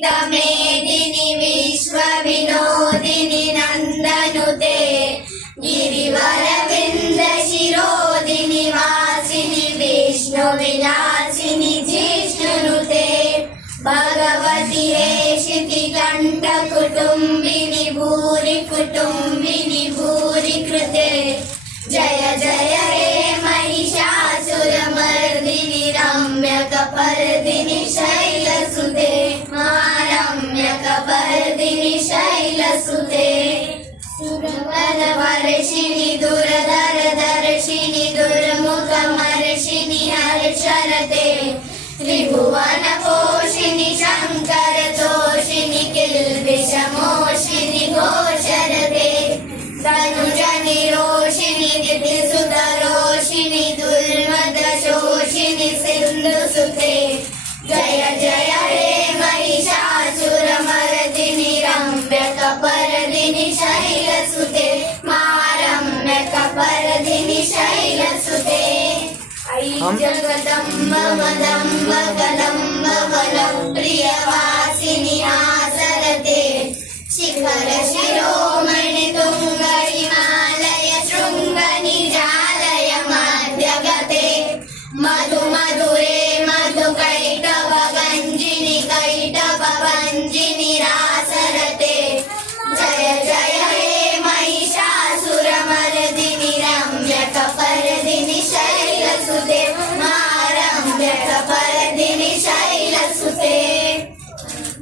मेदिनि विश्वविनोदिनि नन्दनुते गिरिवरविन्दशिरोदिनि वासिनि विष्णुविलासिनि जिष्णुनुते भगवति हेशितिकण्ठकुटुम्बिनि भूरि कुटुम्बिनि भूरि कृते जय जय हे महिषासुरमर्दिनि रम्यकपर्दिनि शैलसुते रम्यकपर्दिनि शैलसुते सुरवरवर्षिणि दुरधरदर्शिनि दुर्मुखमर्षिणि हर्षरते त्रिभुवनपोषिणि शङ्करतोषिणि किल्बिषमोषिनि घोषरते तनुजनिरोषिणि दितिसुतरोषिणि दुर्मदशोषिणि सिन्धुसुते जय जय हे महिषासुरमर्दिनि रम्यकपर्दिनि शैलसुते रम्यकपर्दिनि शैलसुते जगदम्ब मदम्ब कदम्ब वनप्रियवासिनि आसरते शिखर शिरोमणि तुंग हिमालय शृंग निजालय मध्यगते मधु मधुरे मधु कैटव गंजिनि कैटव भंजिनि रासरते जय जय हे महिषासुरमर्दिनि रम्यकपर्दिनि शैलसुते रम्यकपर्दिनि शैलसुते।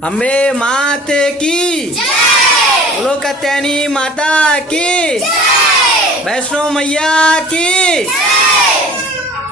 अम्बे माते की बोलो कत्यानी माता की, वैष्णो मैया की।